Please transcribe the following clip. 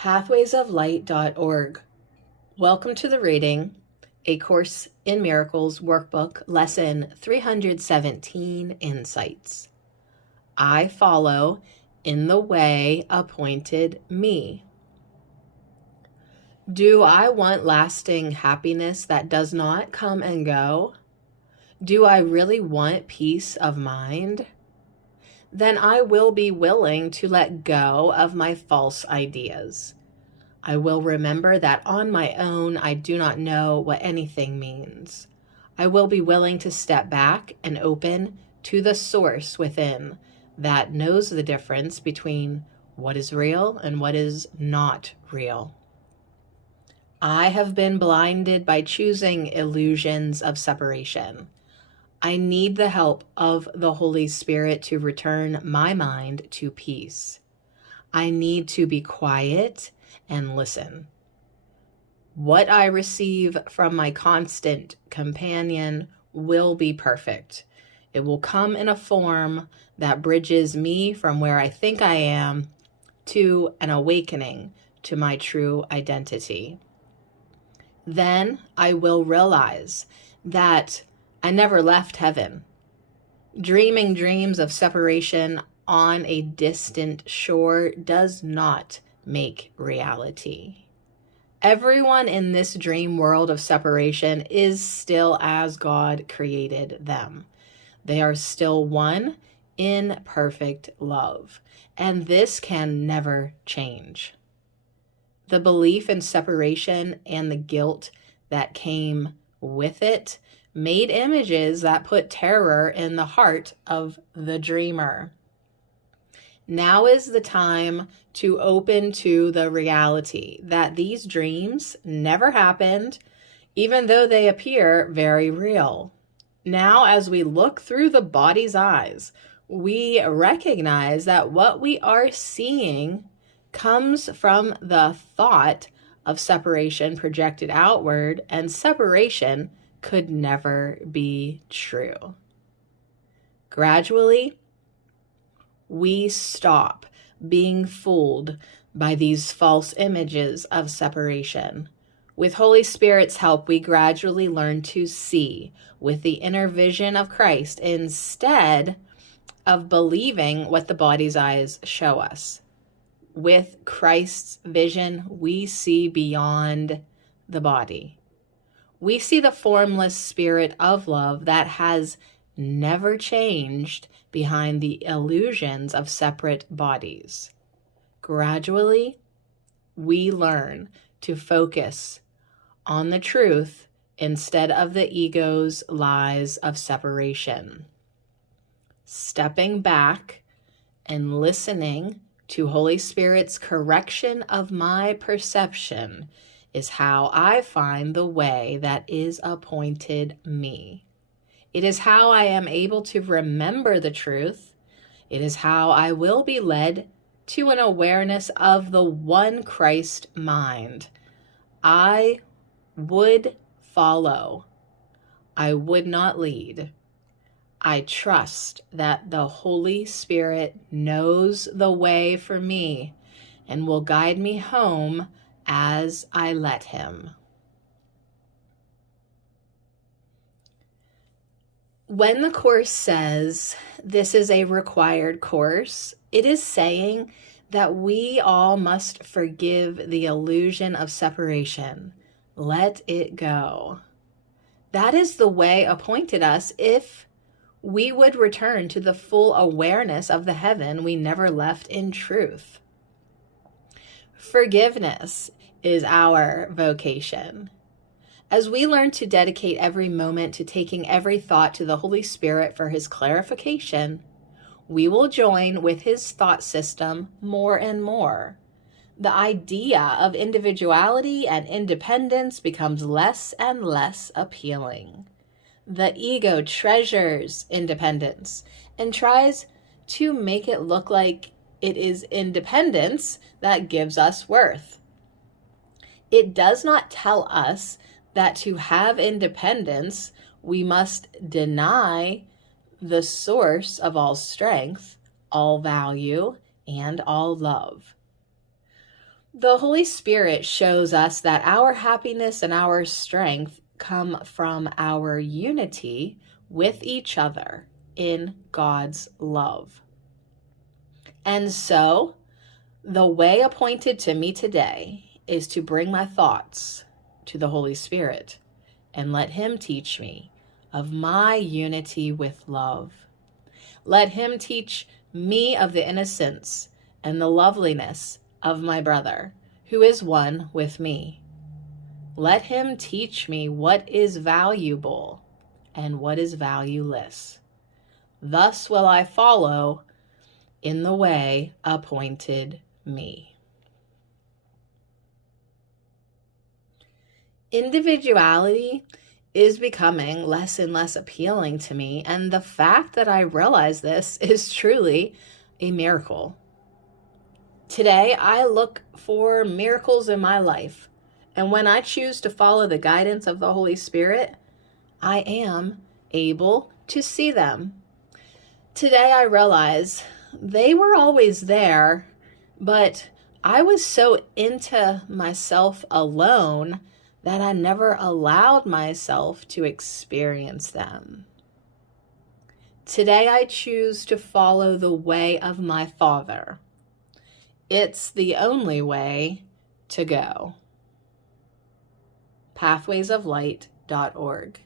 pathwaysoflight.org. Welcome to the reading, A Course in Miracles Workbook, Lesson 317, Insights. I follow in the way appointed me. Do I want lasting happiness that does not come and go? Do I really want peace of mind? Then I will be willing to let go of my false ideas. I will remember that on my own, I do not know what anything means. I will be willing to step back and open to the source within that knows the difference between what is real and what is not real. I have been blinded by choosing illusions of separation. I need the help of the Holy Spirit to return my mind to peace. I need to be quiet and listen. What I receive from my constant companion will be perfect. It will come in a form that bridges me from where I think I am to an awakening to my true identity. Then I will realize that I never left heaven. Dreaming dreams of separation on a distant shore does not make reality. Everyone in this dream world of separation is still as God created them. They are still one in perfect love, and this can never change. The belief in separation and the guilt that came with it made images that put terror in the heart of the dreamer. Now is the time to open to the reality that these dreams never happened, even though they appear very real. Now, as we look through the body's eyes, we recognize that what we are seeing comes from the thought of separation projected outward, and separation could never be true. Gradually, we stop being fooled by these false images of separation. With Holy Spirit's help, we gradually learn to see with the inner vision of Christ instead of believing what the body's eyes show us. With Christ's vision, we see beyond the body. We see the formless spirit of love that has never changed behind the illusions of separate bodies. Gradually, we learn to focus on the truth instead of the ego's lies of separation. Stepping back and listening to Holy Spirit's correction of my perception is how I find the way that is appointed me. It is how I am able to remember the truth. It is how I will be led to an awareness of the one Christ mind. I would follow. I would not lead. I trust that the Holy Spirit knows the way for me and will guide me home as I let him. When the Course says this is a required course, it is saying that we all must forgive the illusion of separation. Let it go. That is the way appointed us if we would return to the full awareness of the heaven we never left in truth. Forgiveness is our vocation. As we learn to dedicate every moment to taking every thought to the Holy Spirit for his clarification, we will join with his thought system more and more. The idea of individuality and independence becomes less and less appealing. The ego treasures independence and tries to make it look like it is independence that gives us worth. It does not tell us that to have independence, we must deny the source of all strength, all value, and all love. The Holy Spirit shows us that our happiness and our strength come from our unity with each other in God's love. And so, the way appointed to me today is to bring my thoughts to the Holy Spirit and let Him teach me of my unity with love. Let Him teach me of the innocence and the loveliness of my brother, who is one with me. Let Him teach me what is valuable and what is valueless. Thus will I follow in the way appointed me. Individuality is becoming less and less appealing to me, and the fact that I realize this is truly a miracle. Today, I look for miracles in my life, and when I choose to follow the guidance of the Holy Spirit, I am able to see them. Today, I realize they were always there, but I was so into myself alone that I never allowed myself to experience them. Today, I choose to follow the way of my Father. It's the only way to go. pathwaysoflight.org